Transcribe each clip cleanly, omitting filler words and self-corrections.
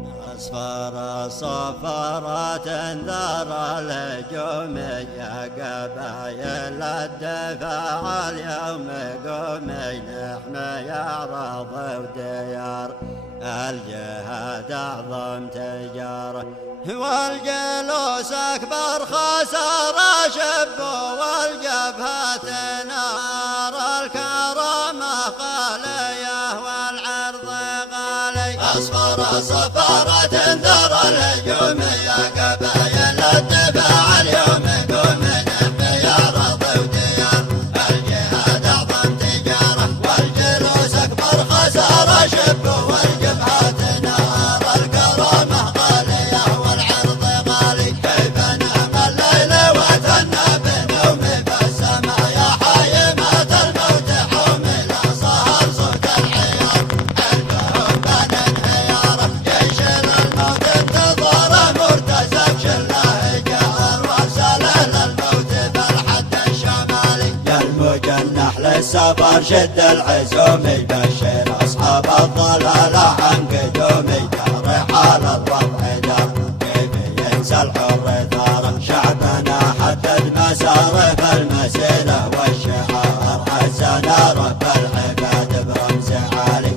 أصفر صفرات انذر الهجومية قبايل الدفاع اليوم قومي نحن يا رض وديار الجهاد أعظم تجارة والجلوس أكبر خسارة شب والجبهة نار الكرامة غالية والعرض غالي أصفر صفارة انذر الهجومية قبايل الدفاع اليوم قومي نحن يا رض وديار الجهاد أعظم تجارة والجلوس أكبر خسارة شب والجبهة نار الكرامة غالية والعرض غالي كيف نام الليل وتهنى بنومي بالسماء يا حايمة الموت حومل صهر صوت العيار عندهم بان انهياره جيش الموت انتظر مرتزق شله جار وارسله للموت بالحد الشمالي يا المجنح للسفر شد العزوم يبشر اصحاب الضلاله عن قدومي رحال الوضع دار كيف ينسى الحر ثاره شعبنا حدد مساره بالمسيره والشعار حسنا رب العباد برمز عالي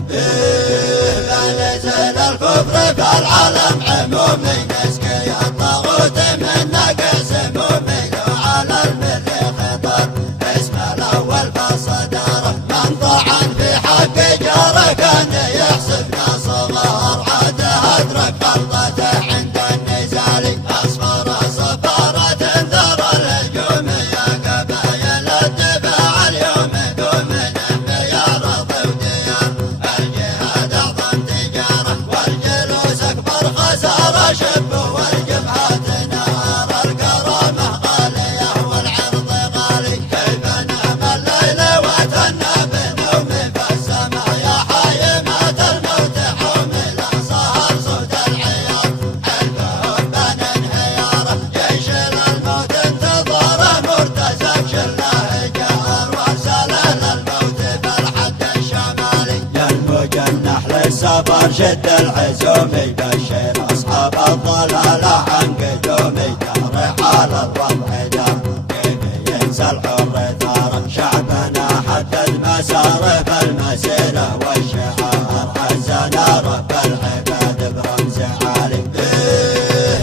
بنزل الكفر بالعالم عمومي نسقي الطاغوت من نقص مومي لو على المريخ خطر اسم الاول فصداره من طعن في حق جاره كان يحسبنا صغار عاده ادرك غلطته عند النزال اصفر صفارة انذر الهجومية قبايل الدفاع اليوم قومي نحن يا رض وديار الجهاد اعظم تجارة والجلوس اكبر خسارة شب والجبهة نار الكرامة غالية والعرض غالي كيف نام الليل وتهنى بنومي بالسماء يا حايمة الموت حومل صهر صوت العيار عندهم بان انهياره جيش الموت انتظر مرتزق شله جار وارسله للموت بالحد الشمالي يا المجنح للسفر شد العزوم يبشر اصحاب الضلاله عن قدومي رحال الوضع دار كيف ينسى الحر ثاره شعبنا حدد مساره بالمسيره والشعار حسنا رب العباد برمز عالي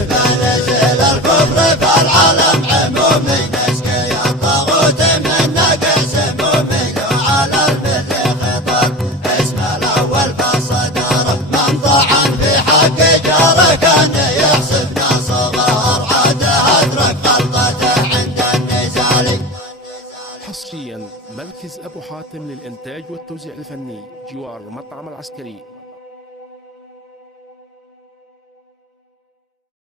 بنزل الكفر بالعالم عمومي نسقي الطاغوت من نقص مومي لو على المريخ خطر اسم الاول فصداره من طعن في حق جاره كان يحسبنا صغار عاده ادرك غلطته عند النزال حصريا مركز أبو حاتم للإنتاج والتوزيع الفني جوار المطعم العسكري